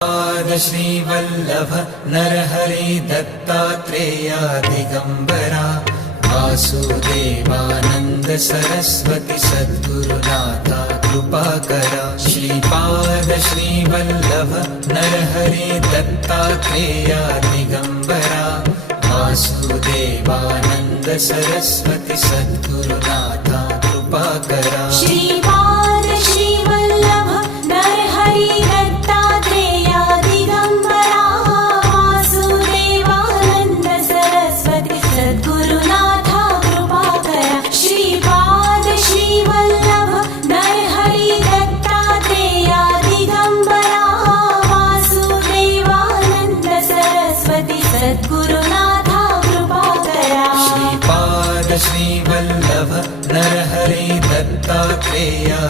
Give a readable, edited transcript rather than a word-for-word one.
पाद श्रीवल्लभ नरहरि दत्तात्रेया दिगंबरा वासुदेवानंद सरस्वती सद्गुरुनाथा कृपाकरा। श्रीपाद श्रीवल्लभ नरहरि दत्तात्रेया दिगंबरा वासुदेवानंद सरस्वती सद्गुरुनाथा कृपाकरा। श्रीपाद श्रीवल्लभ नरहरि दत्तात्रेया दिगंबरा वासुदेवानंद सरस्वती सद्गुरुनाथा कृपाकरा। श्रीपाद श्रीवल्लभ नरहरि दत्तात्रेया दिगंबरा वासुदेवानंद सरस्वती सद्गुरुनाथा कृपाकरा। श्रीपाद श्रीवल्लभ नरहरि दत्तात्रेया